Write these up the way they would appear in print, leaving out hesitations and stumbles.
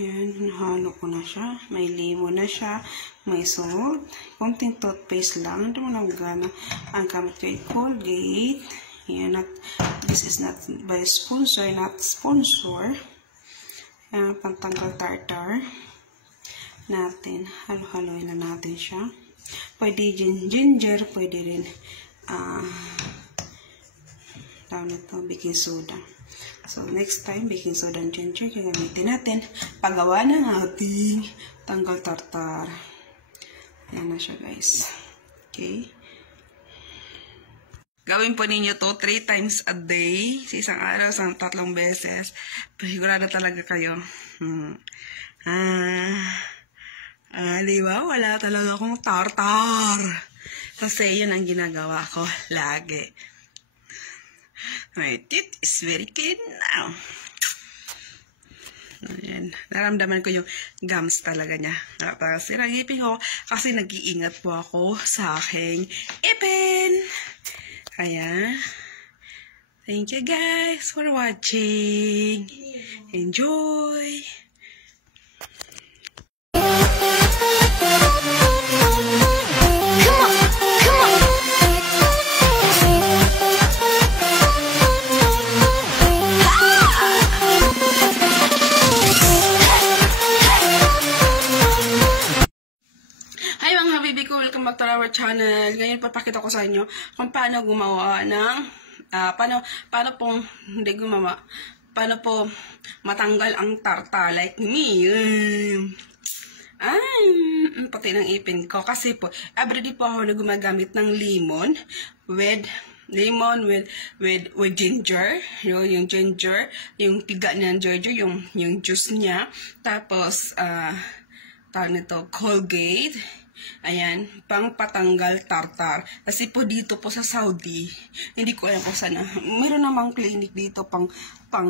Yan, nahalo ko na siya. May limon na siya. May salt. Konting toothpaste lang. Hindi mo lang gana. Ang gamit ko ay Colgate. Yan, this is not by sponsor, not sponsor. Yan, pantanggal tartar natin. Halo-haloin na natin siya. Pwede ginger, pwede rin tawag ito, baking soda. So, next time, baking soda and ginger, gagamitin natin paggawa ng ating tanggal tartar. Yan na siya, guys. Okay? Gawin po ninyo to 3 times a day. Sa isang araw, sa 3 beses. Sigurado talaga kayo. Di ba? Wala talaga akong tartar. Kasi yun ang ginagawa ko lagi. My teeth is very clean now. Ayan. Naramdaman ko yung gums talaga niya. Nakasira ang ipin ko kasi nag-iingat po ako sa aking ipin. Kaya, thank you guys for watching. Enjoy! Welcome back to our channel. Ngayon papakita ko sa inyo kung paano gumawa ng paano po matanggal ang tartar like me. Pati ng ipin ko kasi po everyday po ako na gumagamit ng lemon with ginger, yung ginger, yung piga ng ginger, yung juice niya, tapos tawag nito Colgate. Ayan, pang patanggal tartar. Kasi po dito po sa Saudi, hindi ko alam kung sana. Meron namang clinic dito pang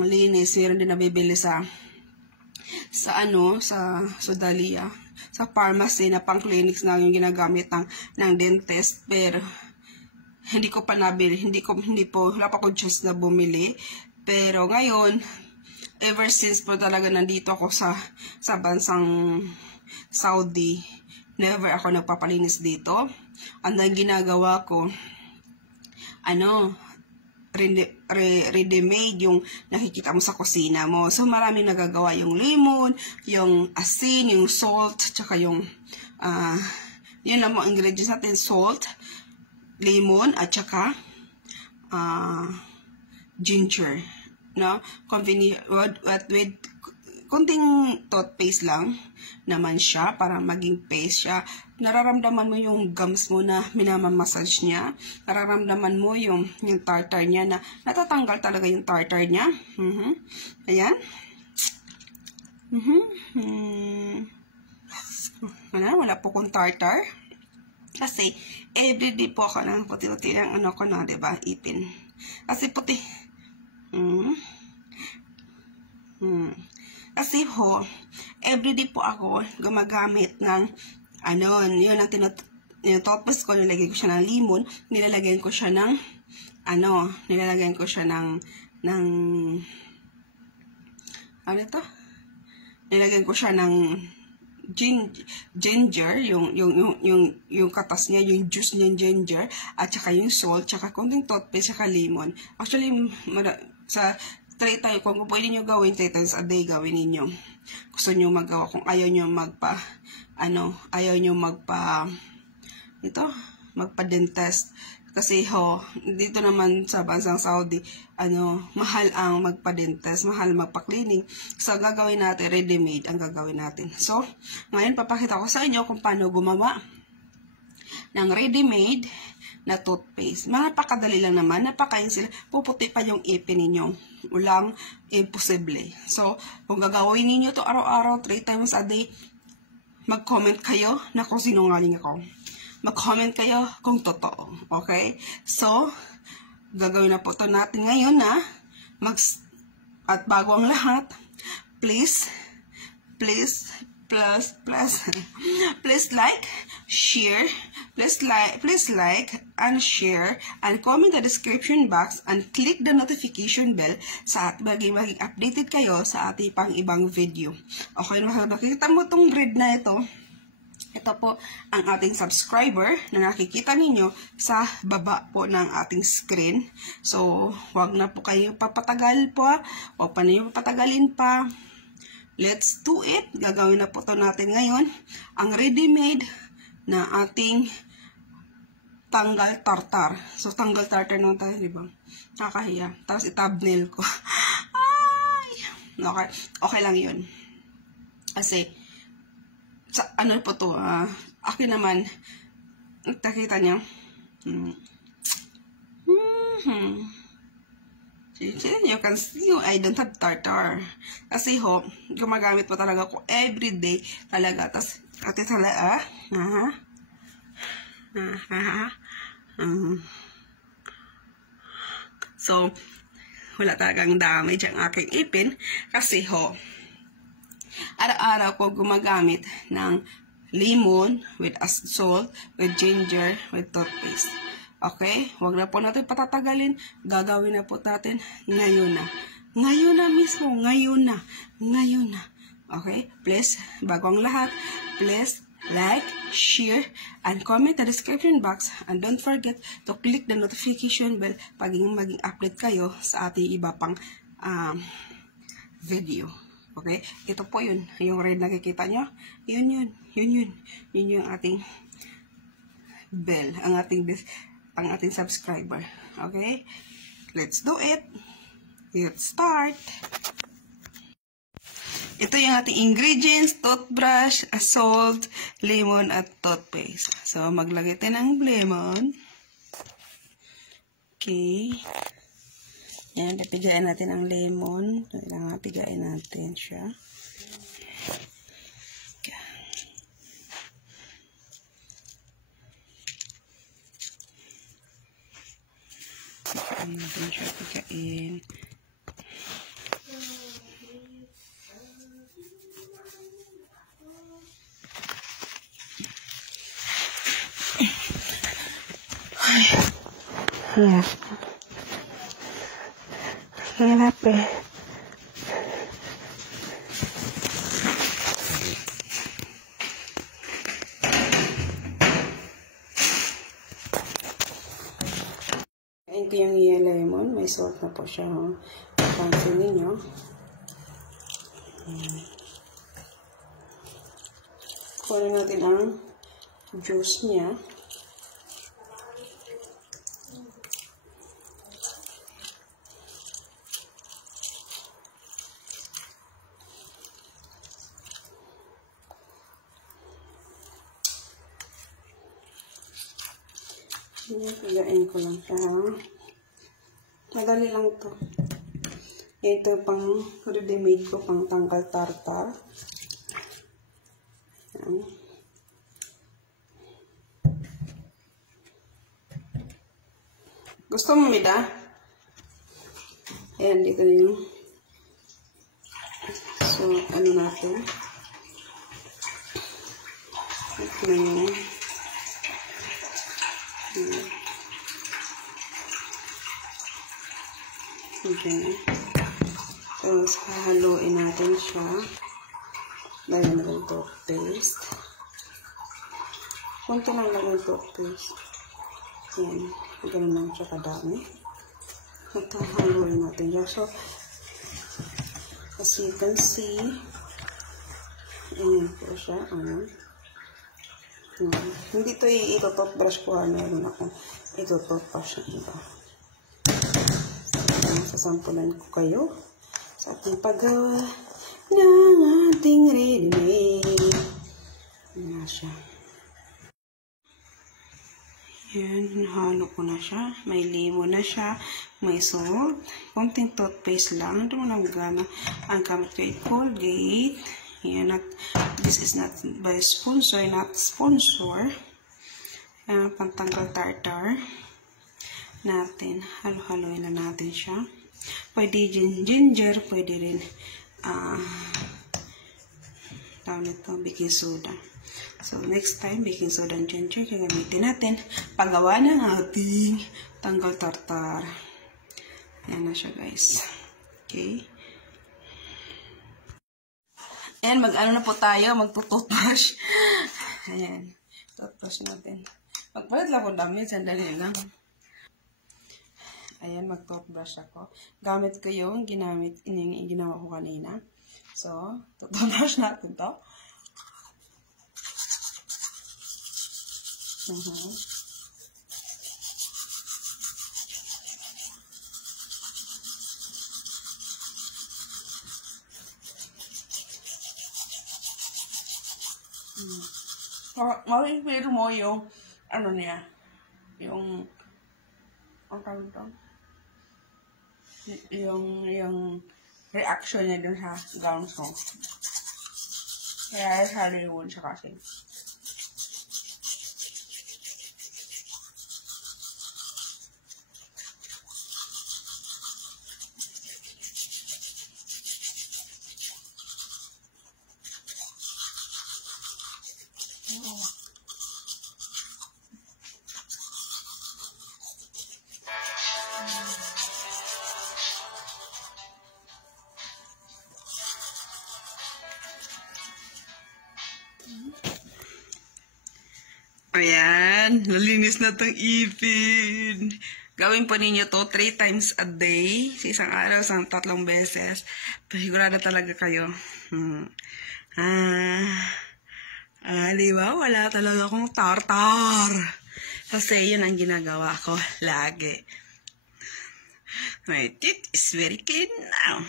linis. Meron din nabibili sa Sudalia, sa pharmacy na pang clinics na yung ginagamit ng dentist. Pero hindi ko pa nabili. Wala pa ko just na bumili. Pero ngayon, ever since po talaga nandito ako sa bansang Saudi, never ako nagpapalinis dito. Ang ginagawa ko, ready-made yung nakikita mo sa kusina mo. So, maraming nagagawa yung lemon, yung asin, yung salt, tsaka yung, yun lang mo ingredients natin, salt, lemon, at tsaka, ginger. No? With konting toothpaste lang naman siya para maging paste siya. Nararamdaman mo yung gums mo na minamamassage niya. Nararamdaman mo yung tartar niya na natatanggal talaga yung tartar niya. Ayan. Wala po kong tartar. Kasi everyday po ako ng puti-puti ng diba? Ipin. Kasi puti. Kasi everyday po ako gumagamit ng yun ang toothpaste ko, nilagay ko siya ng lemon, nilalagyan ko siya ng ginger, yung katas niya, yung juice niya, ginger, at saka yung salt, saka konting toothpaste, saka lemon. Actually, sa 3 times, kung pwede nyo gawin 3 times a day, gawin ninyo. Gusto nyo magawa, kung ayaw nyo magpa-dentist. Kasi dito naman sa bansang Saudi, mahal ang magpa-dentist, mahal magpa-cleaning. So, gagawin natin, ready-made ang gagawin natin. So, ngayon, papakita ko sa inyo kung paano gumawa ng ready-made na toothpaste. Napakadali lang naman, napaka-easy. Puputi pa yung ipin ninyo. Walang imposible. So, kung gagawin ninyo to araw-araw, 3 times a day, mag-comment kayo na kung sinungaling ako. Mag-comment kayo kung totoo. Okay? So, gagawin na po ito natin ngayon na at bago ang lahat, please like, share, please like and share and comment the description box and click the notification bell sa maging updated kayo sa ating pang ibang video. Okay, nakikita mo tong breed na ito. Ito po ang ating subscriber na nakikita ninyo sa baba po ng ating screen. So, wag na po kayo papatagal po. Wag pa ninyo papatagalin pa. Let's do it. Gagawin na po ito natin ngayon. Ang ready-made na ating tanggal tartar. So, tanggal tartar naman tayo, di ba? Nakakahiya. Tapos, i-thumbnail ko. Ay! Okay. Okay lang yun. Kasi, sa, ano po to, akin naman, nakita niyo, you can see, I don't have tartar. Kasi ho, gumagamit po talaga ko everyday talaga. Tapos, ate talaga, so, wala talagang damage ang aking ipin. Kasi ho, araw-araw ko gumagamit ng lemon with salt, with ginger, with toothpaste. Okay? Huwag na po natin patatagalin. Gagawin na po natin ngayon na. Ngayon na mismo. Ngayon na. Ngayon na. Okay? Please, bago ang lahat, please like, share, and comment the description box. And don't forget to click the notification bell pag maging update kayo sa ating iba pang video. Okay? Ito po yun. Yung red na nakikita nyo. Yun. Yun yung ating bell. Ang ating subscriber. Okay? Let's do it. Let's start. Ito yung ating ingredients. Toothbrush, salt, lemon, at toothpaste. So, maglagay tayo ng lemon. Okay. Yan, pipigain natin ang lemon. Kailangan pigain natin siya. Pigain natin siya, pigain. Ay. Hirap eh. Kain ko yung lemon. May salt na po siya. Pansin ninyo. Kunin natin ang juice niya. Pigain ko lang siya. Madali lang to. Ito pang ready-made ko, pang tanggal tartar. Yan. Gusto mo mida? Ayan, dito yung so, ano natin? Ito na yung okay. Tapos, hahaluin natin siya. Lagyan na yung toothpaste. Kunti lang lang yung toothpaste. Yan. Ganun lang siya kadami. Ito, haluin natin siya. So, as you can see, ayan po siya. Hindi ito ito-toothbrush ko. Meron akong ito-toothbrush na iba. Sasampulan ko kayo sa ating paggawa ng ating ready-made. Ayan na siya. Yan, nahalo ko na siya. May lemon na siya. May salt. Konting toothpaste lang. Ito mo lang gana. Ang gamit ko ay Colgate. Yan, this is not by sponsor, not sponsor. Pantanggal tartar natin. Halo-haloin na natin siya. Pwede ginger, pwede rin tawag nito, baking soda. So, next time, baking soda and ginger, gagamitin natin paggawa ng ating tanggal tartar. Ayan na siya, guys. Okay. Ayan, mag-ano na po tayo, magtututbrush. Ayan, toothbrush natin. Magpalit lang po damit, sandali lang. Ayan, mag-toothbrush ako. Gamit ko yung ginawa ko kanina. So, toothbrush natin to. Makikita mo yung, ano niya, yung, ang tawag ito? Yung reaction niya dun sa gowns ko. Kaya sa Hollywood siya kasi. Ayan, nalinis na tong ipin. Gawin po ninyo to 3 times a day. Sa isang araw, isang 3 beses. Pasigurado talaga kayo. Diba? Wala talaga akong tartar. Kasi yun ang ginagawa ko lagi. My teeth is very clean now.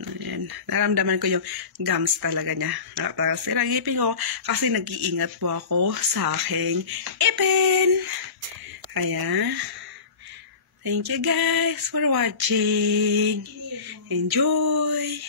Ayan. Naramdaman ko yung gums talaga niya. Sirang ipin ko kasi nag-iingat po ako sa aking ipin. Kaya, thank you guys for watching. Enjoy!